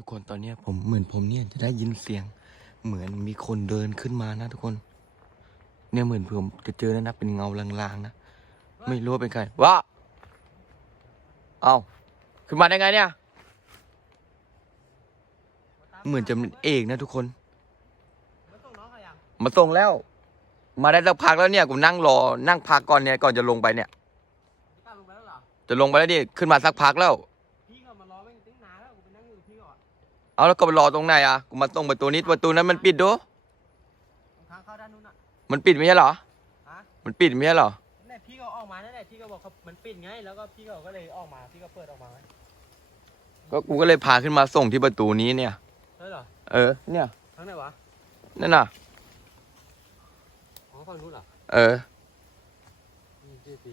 ทุกคนตอนนี้ผมเหมือนผมเนี่ยจะได้ยินเสียง เหมือนมีคนเดินขึ้นมานะ ทุกคน เนี่ยเหมือนผมจะเจอแล้วนะเป็นเงาลางๆนะไม่รู้เป็นใครว้าเอาขึ้นมาได้ไงเนี่ย เหมือนจะเป็นเอกนะทุกคนมาส่งแล้ว มาได้สักพักแล้วเนี่ยกูนั่งรอนั่งพักก่อนเนี่ยก่อนจะลงไปเนี่ยพี่กล้าลงไปแล้วเหรอจะลงไปแล้วดิขึ้นมาสักพักแล้ว เอาแล้วก็ไปรอตรงไหนอะกูมาตรงประตูนี้ประตูนั้นมันปิดดูทางเข้าด้านนู้นอะมันปิดไม่ใช่เหรอฮะมันปิดไม่ใช่เหรอนั่นแหละพี่ก็ออกมานั่นแหละพี่ก็บอกเขามันปิดไง แล้วก็พี่ก็ก็เลยออกมาพี่ก็เปิดออกมาไงก็กูก็เลยพาขึ้นมาส่งที่ประตูนี้เนี่ยใช่เหรอเออ เนี่ยทางไหนวะนั่นน่ะ อ๋อฝั่งนู้นเหรอเออ นี่พี่พี่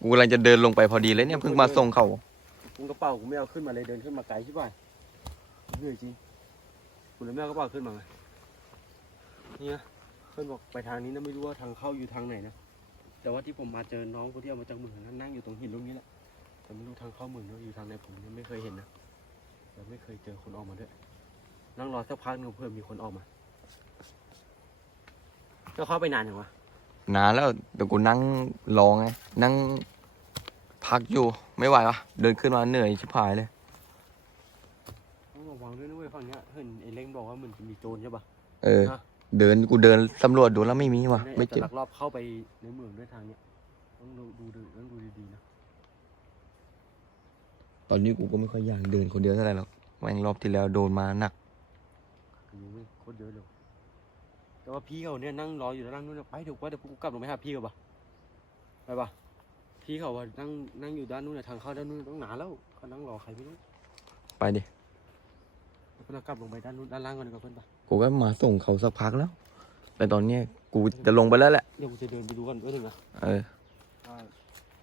กูกำลังจะเดินลงไปพอดีเลยเนี่ยเพิ่งมาส่งเขา กูกระเป๋ากูไม่เอาขึ้นมาเลยเดินขึ้นมาไกลใช่ป่ะเหนื่อยจริงกูเลยไม่เอากระเป๋าขึ้นมาไงนี่นะเพื่อนบอกไปทางนี้นะไม่รู้ว่าทางเข้าอยู่ทางไหนนะแต่ว่าที่ผมมาเจอน้องคนที่เอามาจากเมืองนั้นนั่งอยู่ตรงหินตรงนี้แหละแต่ไม่รู้ทางเข้าเมืองอยู่ทางไหนผมยังไม่เคยเห็นนะแต่ไม่เคยเจอคนออกมาด้วยนั่งรอสักพักหนึงเพื่อมีคนออกมาแล้วเข้าไปนานยังวะนานแล้วแต่กูนั่งรอไงนั่ง พักอยู่ ไม่ไหววะเดินขึ้นมาเหนื่อยชิบหายเลยต้องระวังด้วยนะเว้ยฝั่งเนี้ยเห็นไอ้เล้งบอกว่ามันจะมีโจรใช่ปะ เออนะเดินกูเดินสำรวจดูแล้วไม่มีว่ะเนี่ยไม่อาจเจจะอลักลอบเข้าไปในเมืองด้วยทางเนี้ยต้องดูดูดูต้องดูดีๆนะตอนนี้กูก็ไม่ค่อยอยากเดินคนเดียวเท่าไหร่หรอกแม่งรอบที่แล้วโดนมาหนักโอ้โหโคตรเยอะเลยแต่ว่าพี่เขาเนี่ยนั่งรออยู่แล้วนั่งนู่นนะไปเดี๋ยวว่าเดี๋ยวกูกลับลงไปหาพี่เขาปะไปปะ พี่เขาว่านั่งนั่งอยู่ด้านนู้นนะทางเข้าด้านนู้นต้องหนาแล้วเขานั่งรอใครไม่รู้ไปดิเพื่อนกลับลงไปด้านนู้นด้านล่างก่อนดีกว่าเพื่อนปะกูก็มาส่งเขาสักพักแล้ว แต่ตอนเนี้ยกูจะลงไปแล้วแหละ เดี๋ยวกูจะเดินไปดูกันด้วยหนึ่งนะเออ ว่า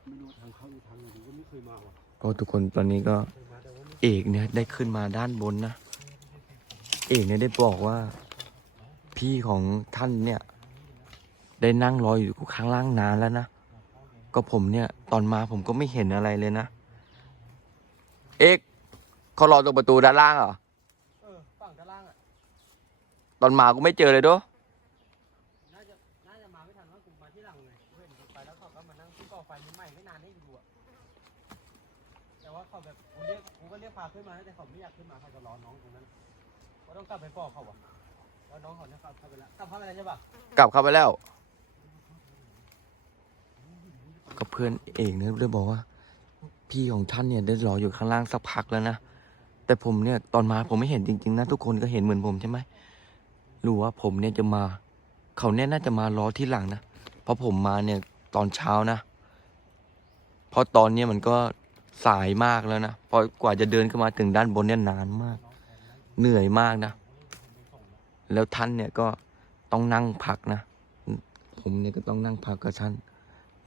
ไม่รู้ว่าทางเข้าอยู่ทางไหนก็ไม่เคยมาว่ะก็ทุกคนตอนนี้ก็ เคยมาแต่ว่าไม่เอกเนี่ยได้ขึ้นมาด้านบนนะ เอกเนี่ยได้บอกว่า พี่ของท่านเนี่ย ได้นั่งรออยู่ข้างล่างนานแล้วนะ ก็ผมเนี่ย ตอนมาผมก็ไม่เห็นอะไรเลยนะ เอกเขารอตรงประตูด้านล่างเหรอเออฝั่งด้านล่างอะตอนมาก็ไม่เจอเลยเด้วยน่าจะน่าจะมาไม่ทันว่ากูมาที่หลังเลยกูเห็นกูไปแล้วเขาก็มานั่งที่ก่อไฟใหม่ๆไม่นานได้อยู่อะแต่ว่าเขาแบบกูเรียกกูก็เรียกพาขึ้นมานะแต่เขาไม่อยากขึ้นมาเขาจะรอน้องตรงนั้นก็ต้องกลับไปบอกเขาอะว่าน้องเขาเนี่ยกลับเข้าไปแล้วกลับเข้าไปแล้วใช่ปะกลับเข้าไปแล้ว ก็เพื่อนเอกเนี่ยได้บอกว่า พี่ของท่านเนี่ยได้รออยู่ข้างล่างสักพักแล้วนะแต่ผมเนี่ยตอนมาผมไม่เห็นจริง ๆ นะ ทุกคนก็เห็นเหมือนผมใช่ไหมรู้ว่าผมเนี่ยจะมา เขาเนี่ยน่าจะมารอที่หลังนะเพราะผมมาเนี่ยตอนเช้านะเพราะตอนเนี้ยมันก็สายมากแล้วนะเพราะกว่าจะเดินขึ้นมาถึงด้านบนเนี่ยนานมาก เหนื่อยมากนะ แล้วท่านเนี่ยก็ต้องนั่งพักนะ ผมเนี่ยก็ต้องนั่งพักกับท่าน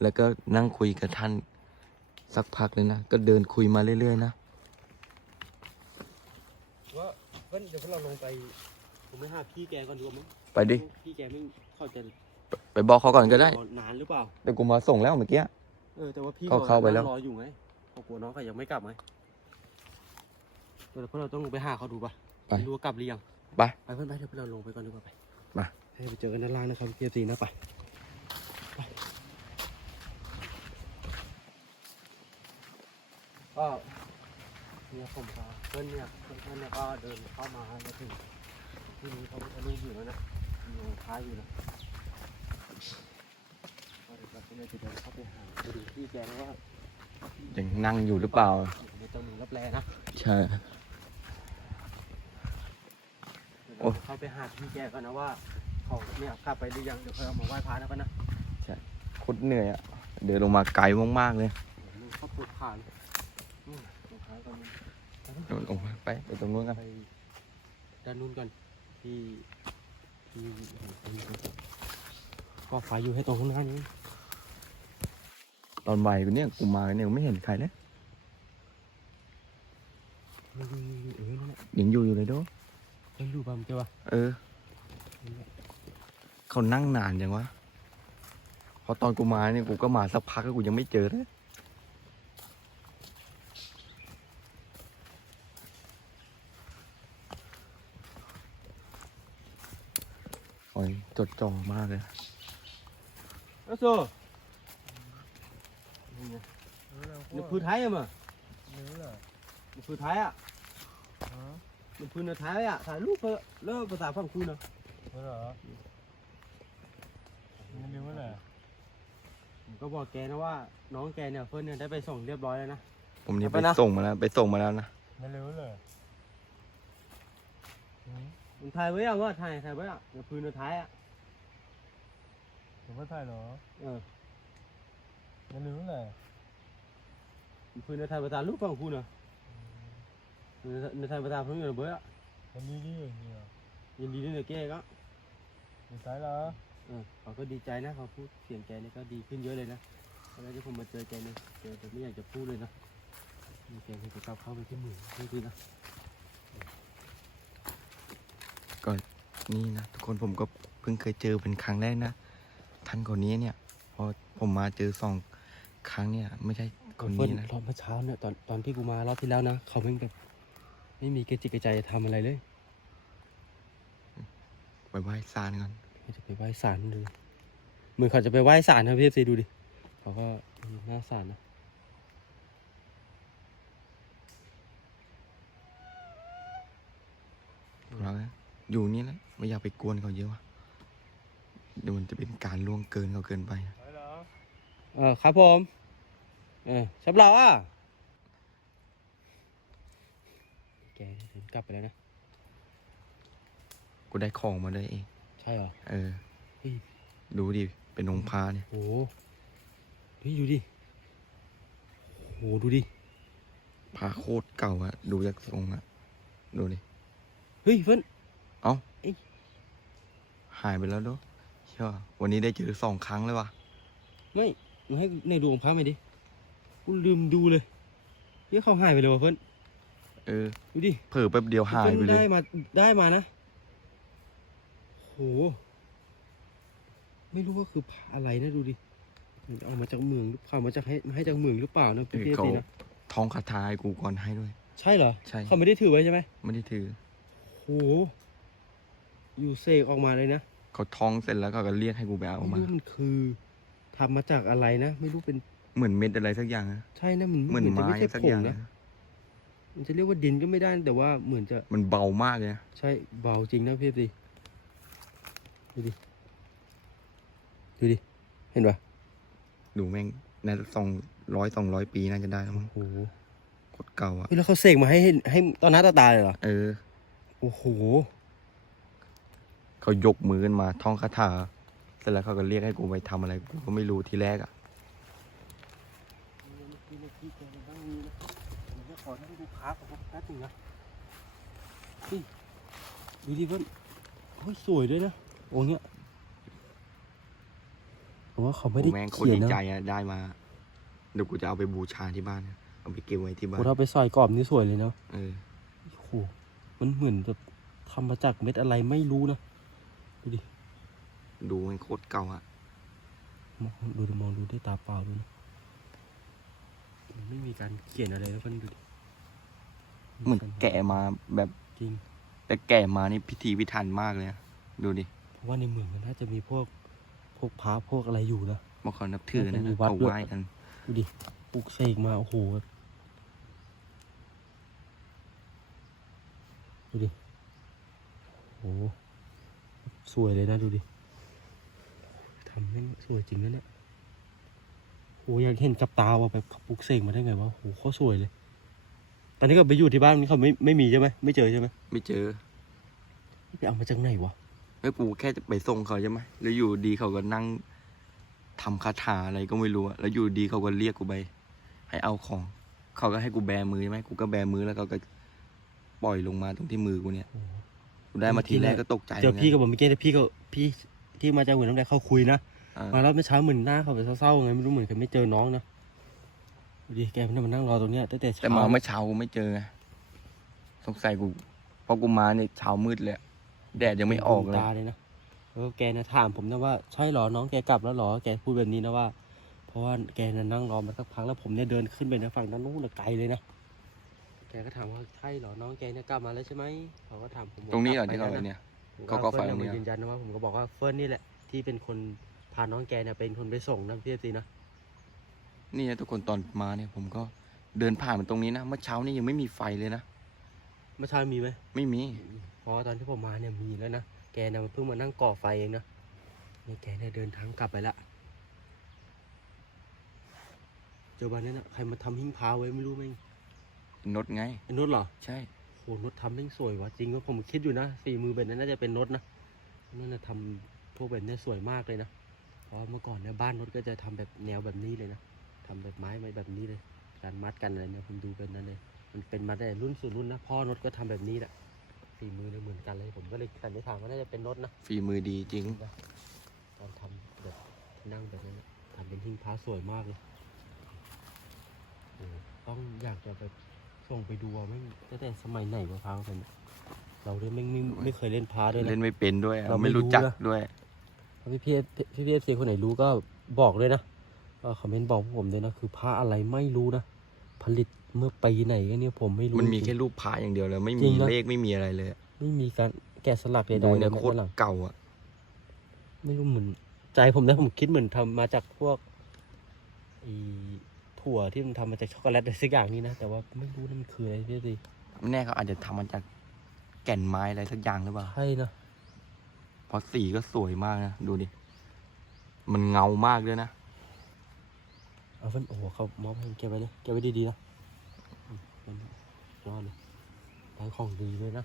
แล้วก็นั่งคุยกับท่านสักพักเลยนะ ก็เดินคุยมาเรื่อยๆนะว่าเพื่อนเดี๋ยวพวกเราลงไป ผมไม่หาพี่แกก่อนดีกว่ามั้งไปดิ พี่แกไม่เขาจะไปบอกเขาก่อนก็ได้รอนานหรือเปล่าแต่กูมาส่งแล้วเมื่อกี้ เออแต่ว่าพี่เขาเข้าไปแล้วนั่งรออยู่ไงเขากลัวน้องเขายังไม่กลับไงเดี๋ยวพวกเราต้องลงไปหาเขาดูปะไปไม่รู้ว่ากลับหรือยังไปไปเพื่อนไปเดี๋ยวพวกเราลงไปก่อนดีกว่าไปไปให้ไปเจอกันด้านล่างนะครับเพียซีนะไปไปก็เนี่ย ผมก็เพื่อนเนี่ยเพื่อนเนี่ยก็เดินเข้ามาแล้วถึงที่นี่เขาจะรูปอยู่แล้วนะอยู่ท้ายอยู่นะก็เดี๋ยวเราจะเดินเข้าไปหาไปดูพี่แกนะว่ายังนั่งอยู่หรือเปล่าเดี๋ยวจะมีรับแลนะใช่เดี๋ยวเราเข้าไปหาพี่แกก่อนนะว่าเขาเนี่ยกลับไปหรือยังเดี๋ยวเขาเอามาไหว้พระนะกันนะโคตรเหนื่อยอะเดินลงมาไกลมากๆเลยมันเขาปวดผ่านอืมปวดผ่านตอนนี้ ลงมาไปไปตรงนู้นกันไปด้านนู้นกันที่ที่ก็ไฟอยู่ให้ตรงข้างหน้านี้ตอนบ่ายกูเนี่ยกูมาเนี่ยไม่เห็นใครเลยมันอยู่เออนั่นแหละยังอยู่อยู่เลยด้วยยังอยู่บ้างเจ้าวะเออ เขานั่งนานจังวะเพราะตอนกูมาเนี่ยกูก็มาสักพักกูยังไม่เจอเลย โอ้ยจดจ่อมากเลยแล้วโซ่นี่ไงนี่พื้นไทยอะมั้ง Nếu là นี่พื้นไทยอะ hả? นี่พื้นไทยอะถ่ายรูปเพื่อเลิกภาษาฝั่งคุณนะ Thế là Nhưng nếu là ผมก็บอกแกนะว่า น้องแกเนี่ยเฟิร์นเนี่ยได้ไปส่งเรียบร้อยแล้วนะ ผมนี่เอาไปไปนะส่งมาแล้ว ไปส่งมาแล้วนะ Nếu nếu là Ừ, มึงถ่ายไว้อะว่าถ่ายถ่ายไว้อะนี่พื้นไทยอะ Đúng có thay đó เออ Nếu nếu là พื้นไทยภาษาลูกฝั่งคุณนะในไทยภาษาเพิ่งอยู่เบ้อ Em đi đi rồi nhiều ยินดีด้วยนะแกก็ Thì cái là เออเขาก็ดีใจนะเขาพูดเสียงแกนี่ก็ดีขึ้นเยอะเลยนะแล้วที่ผมมาเจอแกเนี่ยแกจะไม่อยากจะพูดเลยนะมีแกให้ไปกลับเข้าไปที่มือนี่คือนะ นี่นะทุกคนผมก็เพิ่งเคยเจอเป็นครั้งแรกนะท่านคนนี้เนี่ยพอผมมาเจอสองครั้งเนี่ย ไม่ใช่คนเฟิร์นี้นนะรอบเมื่อเช้าเนี่ยตอนตอนที่กูมารอบที่แล้วนะเขาไม่แบบไม่มีกระจิกกระใจจะทำอะไรเลยไปไหว้ซานก่อนเขาจะไปไหว้ศาลดูเหมือนเขาจะไปไหว้ศาลนะพี่เอฟซีดูดิเขาก็มีหน้าศาลนะเรานะ อยู่นี่แหละไม่อยากไปกวนเขาเยอะวะเดี๋ยวมันจะเป็นการล่วงเกินเขาเกินไป Cái là เออครับผมเออชับเราอะแกเดินกลับไปแล้วนะ กูได้ของมาเลยเอง ใช่เหรอ เออ เฮ้ย ดูดิ เป็นองค์พระเนี่ยโหเฮ้ยดูดิโหดูดิ พระโคตรเก่าอะดูจากทรงอะดูดิ เฮ้ยเพื่อน หายไปแล้วเด้วยเชื่อวันนี้ได้เจอสองครั้งเลยวะไม่มึงให้ในดวงพระไหมดิกูลืมดูเลยเฮ้ยเขาหายไปเลยวะเพื่อนเออดูดิเผลอแป๊บเดียวหายไปเลได้ยมาได้มานะโหไม่รู้ว่าคือพระอะไรนะดูดิมันเอามาจากเมืองหรือเขาเอามาจากให้มาให้จากเมืองหรือเปล่านะเอพี่อเอฟเขาซีนะท้องคาถาให้กูก่อนให้ด้วย ใช่เหรอใช่เขาไม่ได้ถือไว้ใช่ไหมไม่ได้ถือโห อยู่เสกออกมาเลยนะเขาท้องเสร็จแล้วเขาก็เรียกให้กูไปเอาไม่มา รู้มันคือทำมาจากอะไรนะ ไม่รู้เป็นเหมือนเม็ดอะไรสักอย่างนะใช่นะมันเหมือนจะไม้ไม่ใช่สักผองย่างนะนะมันจะเรียกว่าดินก็ไม่ได้ แต่ว่าเหมือนจะมันเบามากเลยนะใช่เบาจริงนะพี่สิดูดิดูดิเห็นปะดูแม่งน่าจะสองร้อยสองร้อยปีน่าจะได้แล้วมั้งโอ้โหโคตรเก่าอะเฮ้ยแล้วเขาเสกมาให้ให้ให้ตอนหน้าตาตาเลยเหรอเออ โอ้โห เขายกมือขึ้นมาท่องคาถา เสร็จแล้วเขาก็เรียกให้กูไปทำอะไรกูก็ไม่รู้ทีแรกอะขอท่านดูขาของแป๊บนึงนะนี่ดูดิเพื่อนเฮ้ยสวยด้วยนะโอ้เนี้ยผมว่าเขาไม่ได้กูแม่งโคตรเขียนดีนะใจอะได้มาเดี๋ยวกูจะเอาไปบูชาที่บ้านนะเอาไปเก็บไว้ที่บ้าโอ้นถ้าไปซอยกรอบนี่สวยเลยเนาะเออโอ้โหมันเหมือนแบบทำมาจากเม็ดอะไรไม่รู้นะ ดูแม่งโคตรเก่าอะมองดูดิมองดูด้วยตาเปล่าดูนะมันไม่มีการเขียนอะไรแล้วกันดูดิเหมือนแกะมาแบบจริง แต่แกะมานี่พิธีพิถันมากเลยอะดูดิ เพราะว่าในเมืองมันน่าจะมีพวกพวกพระพวกอะไรอยู่นะบางคนนับถือนะน่าจะมีวัดเขาด้วยไหว้กันดูดิปลูกเสกมาโอ้โหดูดิโอ้โห สวยเลยนะดูดิทำให้สวยจริงนะเนี่ยโหอยากเห็นกับตาว่าแบบเขาปลูกเสกมาได้ไงวะโหเขาสวยเลย ตอนนี้ก็ไปอยู่ที่บ้านนี่เขาไม่ไม่มีใช่ไหมไม่เจอใช่ไหมไม่เจอไปเอามาจากไหนวะแล้วกูแค่จะไปส่งเขาใช่ไหมแล้วอยู่ดีเขาก็นั่งทำคาถาอะไรก็ไม่รู้อะแล้วอยู่ดีเขาก็เรียกกูไป ให้เอาของ เขาก็ให้กูแบมือใช่ไหมกูก็แบมือแล้วเขาก็ปล่อยลงมาตรงที่มือกูเนี่ย โอ้โหกูได้มาทีแรกก็ตกใจเจอพี่หมืก็บอกเมื่อกี้แต่พี่ก็พี่ที่มาจากหัวน้ำแดงเขาคุยนะอนกันมาแล้วเมื่อเช้าเหมือนหน้าเขาไปเศร้าๆไงไม่รู้เหมือนกันไม่เจอน้องนะดูดิแกมันมานั่งรอตรงเนี้ยตั้งแต่แต่เช้ามาเมื่อเช้ากูไม่เจอไงสงสัยกูพอกูมาเนี่ยเช้ามืดเลยอะแดดยังไม่ออกเลยตาเลยนะแล้วก็แกนะถามผมนะว่าใช่เหรอน้องแกกลับแล้วเหรอแกพูดแบบนี้นะว่า เพราะว่าแกน่ะนั่งรอมาสักพักแล้วผมเนี่ยเดินขึ้นไปนะฝั่งด้านนู้นนะไกลเลยนะแกก็ถามว่าใช่เหรอน้องแกเนี่ยกลับมาแล้วใช่ไหมเขาก็ถามผมว่าตรงนี้เหรอกลับที่เขาไปไอ้แล้วะ เนี่ยเขาก็เฟิร์นไฟตรงมานี้ยืนยันนะว่าผมก็บอกว่าเฟิร์นนี่แหละที่เป็นคนพาน้องแกเนี่ยเป็นคนไปส่งนะพี่เอฟซีนะนี่นะทุกคนตอนมาเนี่ยผมก็เดินผ่านมาตรงนี้นะเมื่อเช้านี่ยังไม่มีไฟเลยนะเมื่อเช้ามีไหมไม่มีเพราะว่าตอนที่ผมมาเนี่ยมีแล้วนะแกเนี่ยเพิ่งมานั่งก่อไฟเองนะนี่แกเนี่ยเดินทางกลับไปละเจอวันนั้นนะใครมาทำหิ้งพาไว้ไม่รู้ไหมง นดไงไอ้นดเหรอใช่ โหนดทำแม่งสวยวะจริงว่าผมคิดอยู่นะฝีมือแบบนั้นน่าจะเป็นนดนะนั่นนะทำพวกแบบเนี้ยสวยมากเลยนะเพราะว่าเมื่อก่อนเนี่ยบ้านนดก็จะทำแบบแนวแบบนี้เลยนะทำแบบไม้ไม้แบบนี้เลย การมัดกันอะไรเนี่ยผมดูเป็นนั้นเลย มันเป็นมาแต่รุ่นสู่รุ่นนะพ่อนดก็ทำแบบนี้แหละฝีมือเนี่ยเหมือนกันเลยผมก็เลยสันนิษฐานว่าน่าจะเป็นนดนะ ฝีมือดีจริงการทำแบบนั่งแบบนั้นน่ะทำเป็นหิ้งพระสวยมากเลยโอ้ต้องอยากจะแบบ ส่งไปดูว่าไม่งตั้งแต่สมัยไหนมะพร้าวกันยเราเนี่ยไม่ไม่ไม่เคยเล่นพระด้วยนะ เล่นไม่เป็นด้วยอะเราไม่ไม่รู้จักรู้นะ ด้วยถ้าพี่พี่พี่พี่เอฟซีคนไหนรู้ก็บอกเลยนะก็คอมเมนต์บอกพวกผมด้วยนะ คือพระอะไรไม่รู้นะ ผลิตเมื่อปีไหนกันเนี่ยผมไม่รู้มันมีจริแค่ง รูปพระอย่างเดียวเลยไม่จมีริงนะ เลขไม่มีอะไรเลยอะไม่มีการแกะสลักใดๆดูเลเนี่ยยนะโคตด้านรหลัง เก่าอะไม่รู้เหมือนใจผมนะผมคิดเหมือนทำมาจากพวกอี ถั่วที่มันทำมาจากช็อกโกแลตอะไรสักอย่างนี้นะ แต่ว่าไม่รู้นะมันคืออะไรพี่สิแน่เขาอาจจะทำมาจากแก่นไม้อะไรสักอย่างหรือเปล่า ใช่นะเพราะสีก็สวยมากนะ ดูดิ มันเงามากด้วยนะ เอาเพิ่นโอ้โหเขามอบให้เก็บไว้เลยเก็บไว้ดีๆนะอืมเป็นยอดเลยได้ของดีเลยนะ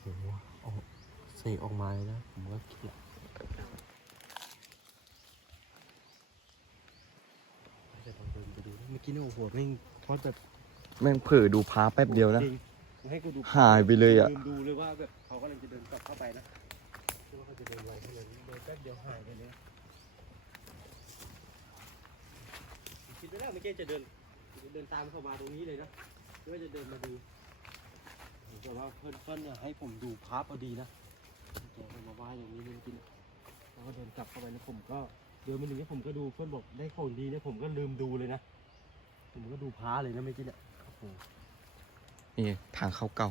โอ้โหเอาเสกออกมาเลยนะ ผมก็คิดละจะลองเดินไปดูนะเมื่อ กี้เนี่ยโอ้โหแม่งทอดแบบแม่งเผลอดูพระแป๊บเดียวนะ จริงให้กูดูหายไปเลยอะลืมดูเลยว่าแบบเขากำลังจะเดินกลับเข้าไปนะคิดว่าเขาจะเดินไวเท่านั้นเดินแป๊บเดียวหายไปเลยคิดไปแล้วเมื่อกี้จะเดินจะเดินตามเข้ามาตรงนี้เลยนะคิดว่าจะเดินมาดูแต่ว่าเพื่อนๆเนี่ยให้ผมดูภาพพอดีนะแกก็มาว่าอย่างนี้เลยจริงๆแล้วก็เดินกลับเข้าไปแล้วผมก็เดินมาถึงนี้ผมก็ดูเพื่อนบอกได้ของดีเนี่ยผมก็ลืมดูเลยนะ ผมก็ดูพาเลยนะเมื่อกี้เนี่ยโอ้โหนี่ทางเข้าเก่า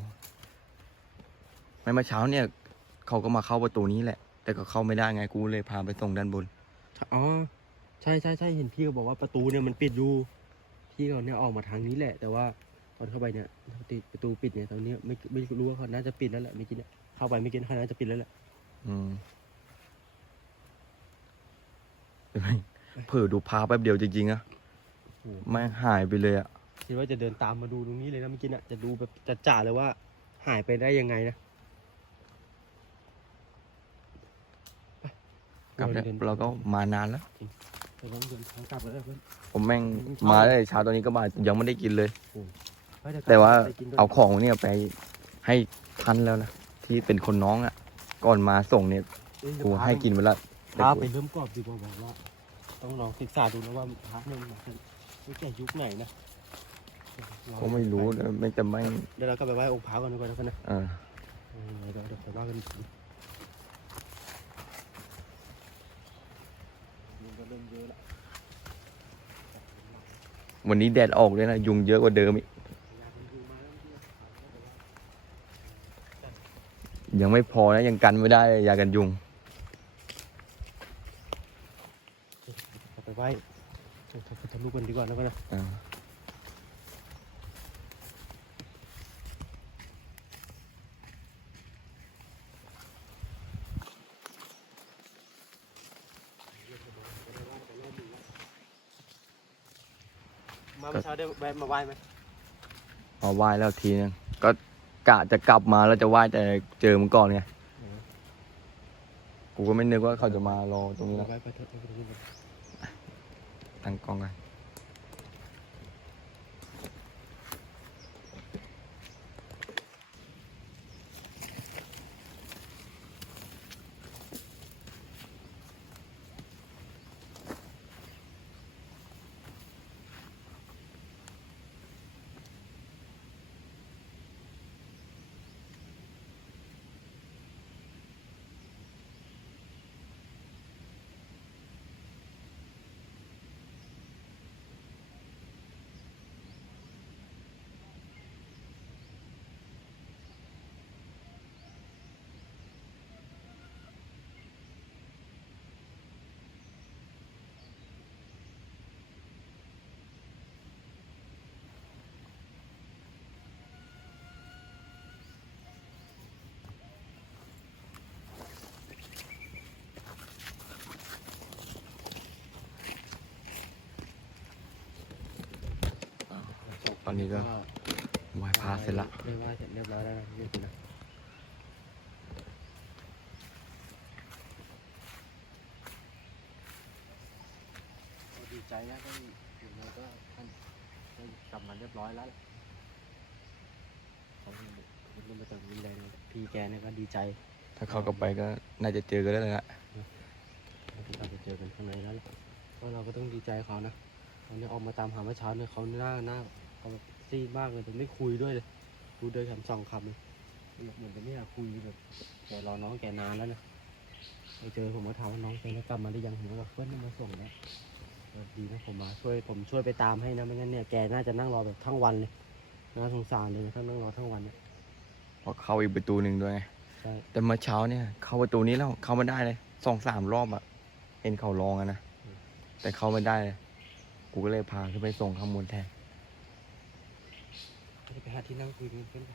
ไม่เมื่อเช้าเนี่ย เขาก็มาเข้าประตูนี้แหละ แต่ก็เข้าไม่ได้ไงกูเลยพาไปส่งด้านบน อ๋อ ใช่ใช่ใช่เห็นพี่เขาบอกว่าประตูเนี่ยมันปิดอยู่ พี่เขาเนี่ยออกมาทางนี้แหละ แต่ว่าตอนเข้าไปเนี่ยติดประตูปิดเนี่ยตอนนี้ไม่ไม่รู้ว่าเขาน่าจะปิดแล้วแหละเมื่อกี้เนี่ยเข้าไปเมื่อกี้เขาน่าจะปิดแล้วแหละอืมเห็นไหมเผลอดูพาแป๊บเดียวจริงๆอะ โอ้โหไม่งหายไปเลยอะคิดว่าจะเดินตามมาดูตรงนี้เลยนะเมื่อกี้เนี่ยจะดูแบบจะจ่าเลยว่า หายไปได้ยังไงนะกลับแล้วดินเราก็มานานแล้วเราต้องเดินทางกลับแล้วเพื่อนผมแม่งไม่ชอบมาได้เช้าตอนนี้ก็มายังไม่ได้กินเลย เฮ้ยเดี๋ยกลับแต่ว่าไปกินด้วยเอาของเนี่ยไปให้ทันแล้วนะที่เป็นคนน้องอะก่อนมาส่งเนี่ยเอ้ยกูเดี๋ยวพาให้กินไปแล้วพาไปเริ่มกรอบดีกว่าบอกว่า ต้องลองศึกษาดูนะว่าพระเนี่ยมัน มาจากตั้งแต่ยุคไหนนะก็ไม่รู้นะไม่แต่ไม่เดี๋ยวเราก็ไปไหว้องค์พระกันดีกว่านะเพื่อนนะเออเออเดี๋ยวเดี๋ยวไปไหว้กันอีกทียุงก็เริ่มเยอะละวันนี้แดดออกเลยนะ ยุงเยอะกว่าเดิมอีกอยากเป็นยุงมาแล้วเมื่อกี้ยังไม่พอนะยังกันไม่ได้เลยยากันยุง เราไปไหว้ พระพุทธรูปกันดีกว่านะเพื่อนนะเออมาเมื่อเช้าได้แวะมาไหว้ไหมเอาไหว้แล้วทีนึงก็กะจะกลับมาแล้วจะไหว้แต่เจอมึงก่อนไงกูก็ไม่นึกว่าเขาจะมารอตรงนี้มานะ ไหว้พระพุทธรูปกันตั้งกล้องกัน อนนี้ก็ไหว้พระเสร็จละเรียกว่าเสร็จเรียบร้อยแล้วนะนี่คือนะก็ดีใจนะก็อย่างน้อยก็ท่านได้กลับมาเรียบร้อยแล้วเขาลงมาจากนี้เลยนะพี่แกเนี่ยก็ดีใจ ถ้าเขากลับไปก็น่าจะเจอกันแล้วแหละที่เราจะเจอกันข้างในแล้วล่ะก็เราก็ต้องดีใจเขานะตอนนี้ออกมาตามหาเมื่อเช้าเนี่ยเขาหน้าหน้า เขาแบบซีดมากเลยแต่ไม่คุยด้วยเลยพูดด้วยคำสองคำเลยเหมือนจะไม่อยากคุยแบบแกรอน้องแกนานแล้วนะไปเจอผมก็ถามว่าน้องแกได้กลับมาหรือยังผมก็บอกเพื่อนมาส่งแล้วเออดีนะผมมาช่วยผมช่วยไปตามให้นะไม่งั้นเนี่ยแกน่าจะนั่งรอแบบทั้งวันเลยน่าสงสารเลยนะถ้านั่งรอทั้งวันเนี่ยเพราะเข้าอีกประตูหนึ่งด้วยไงใช่แต่เมื่อเช้าเนี่ย เข้าประตูนี้แล้วเข้าไม่ได้เลยสองสามรอบอะเห็นเขาลองอะนะแต่เข้าไม่ได้เลยกูก็เลยพาขึ้นไปส่งข้างบนแทน ไปหาที่นั่งคุยกันเพื่อนไป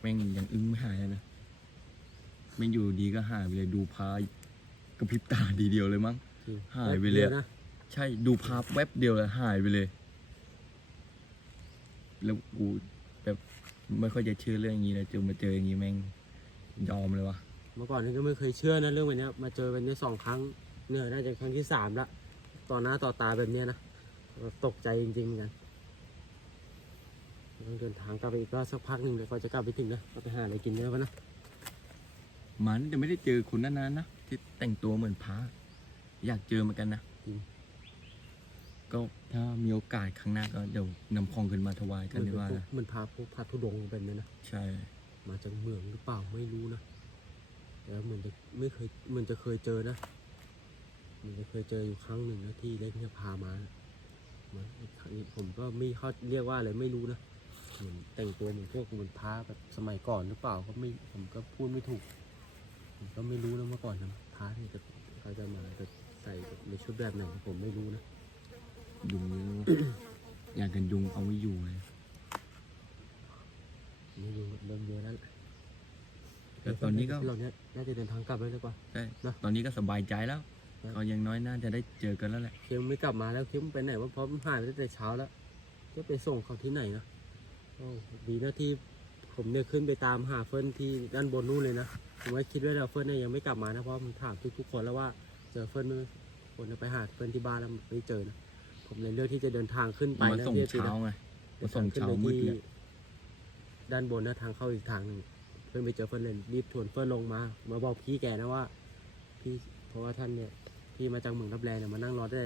แม่งยังอึ้งไม่หายเลยนะ ไม่อยู่ดีก็หายไปเลยดูพากระพริบตาดีเดียวเลยมั้ง หายไปเลยอะ นะใช่ดูภาพแวบเดียวแล้วหายไปเลย แล้วกูแบบไม่ค่อยจะเชื่อเรื่องอย่างนี้เลยจนมาเจออย่างนี้แม่งยอมเลยวะเมื่อก่อนนี่ก็ไม่เคยเชื่อนะเรื่องแบบเนี้ยมาเจอแบบนี้สองครั้งเนี่ยน่าจะครั้งที่สามละต่อหน้าต่อตาแบบเนี้ยนะแบบตกใจจริงๆเหมือนกันต้องเดินทางกลับไปอีกก็สักพักหนึ่งเดี๋ยวก็จะกลับไปถึงนะก็ไปหาอะไรกินเยอะปะนะ มันจะไม่ได้เจอคนนานๆนะที่แต่งตัวเหมือนพระอยากเจอเหมือนกันนะก็ถ้ามีโอกาสครั้งหน้าก็เดี๋ยวนำของขึ้นมาถวายกันดีกว่านะเหมันพาพวกพระธุดงค์แบบนี้นะใช่ มาจากเมืองหรือเปล่าไม่รู้นะแต่ว่าเหมือนจะไม่เคยเหมือนจะเคยเจอนะเหมันจะเคยเจออยู่ครั้งหนึ่งนะที่เล็กเนี่ยพามาเหมือนอีกครั้งนี้ผมก็ไม่เขาเรียกว่าอะไรไม่รู้นะเหมือนแต่งตัวเหมือนพวกเหมือนพระแบบสมัยก่อนหรือเปล่าก็ไม่ผมก็พูดไม่ถูก ผมก็ไม่รู้นะเมื่อก่อนนะพระเนี่ยจะเขาจะมาจะใส่ในชุดแบบไหนผมไม่รู้นะ ยุง อยากกันยุงเอาไว้อยู่เลยไม่รู้เริ่มเยอะแล้วล่ะแต่ตอนนี้ก็เราเนี้ยน่าจะเดินทางกลับแล้วหรือเปล่าใช่นะตอนนี้ก็สบายใจแล้วครับก็อยังน้อยน่าจะได้เจอกันแล้วแหละ เคียมไม่กลับมาแล้วเคียมไปไหนวะเพราะมันหายไปตั้งแต่เช้าแล้วจะไปส่งเขาที่ไหนนะโอ้ดีนะที่ ผมเนี่ยขึ้นไปตามหาเฟิร์นที่ด้านบนนู่นเลยนะ ผมว่าคิดไว้แล้วเฟิร์นเนี่ยยังไม่กลับมานะเพราะผมถามทุกๆคนแล้วว่าเจอเฟิร์นไหมคนจะไปหาเฟิร์นที่บ้านแล้วไม่เจอนะผมเลยเลือกที่จะเดินทางขึ้นไปมานะส่งพี่อติเช้านะ ไงมาส่งเช้ามืดเลยด้านบนนะทางเข้าอีกทางหนึ่งเพื่อนไปเจอเฟิร์นเลยรีบชวนเฟิร์นลงมา มาบอกพี่แกนะว่า พี่เพราะว่าท่านเนี่ยพี่มาจากเมืองรับแลเนี่ยมานั่งรอได้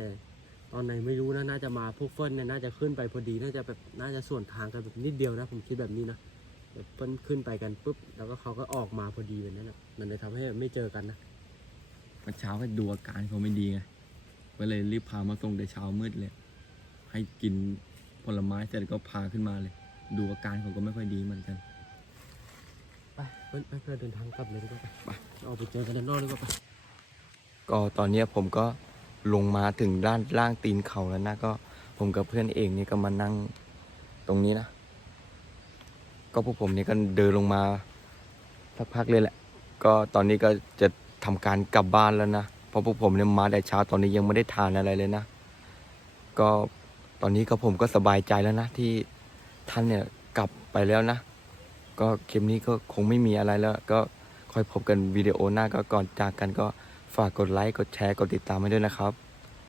ตอนไหนไม่รู้นะน่าจะมาพวกเฟิร์นเนี่ยน่าจะขึ้นไปพอดีน่าจะแบบน่าจะส่วนทางกันแบบนิดเดียวนะผมคิดแบบนี้นะแบบ เฟิร์นขึ้นไปกันปุ๊บ แล้วก็เขาก็ออกมาพอดีแบบนั้นนะมันเลยทำให้ไม่เจอกันนะเมื่อเช้าก็ดูอาการเขาไม่ดีไงก็เลยรีบพามาส่งแต่เช้ามืดเลย ให้กินผลไม้เสร็จก็พาขึ้นมาเลย ดูอาการเขาก็ไม่ค่อยดีเหมือนกัน ไปเฟิร์นไปเพื่อนเดินทางกลับเลยดีกว่าไปออกไปเจอกันด้านนอกดีกว่าไปก็ตอนเนี้ยผมก็ลงมาถึงด้านล่างตีนเขาแล้วนะก็ผมกับเพื่อนเองนี่ก็มานั่งตรงนี้นะ ก็พวกผมนี่ก็เดินลงมาสักพักเลยแหละ ก็ตอนนี้ก็จะทำการกลับบ้านแล้วนะเพราะพวกผมเนี่ยมาแต่เช้าตอนนี้ยังไม่ได้ทานอะไรเลยนะ ก็ตอนนี้ก็ผมก็สบายใจแล้วนะที่ท่านเนี่ยกลับไปแล้วนะ ก็คลิปนี้ก็คงไม่มีอะไรแล้ว ก็ค่อยพบกันวิดีโอหน้าก็ก่อนจากกันก็ฝากกดไลค์กดแชร์กดติดตามให้ด้วยนะครับ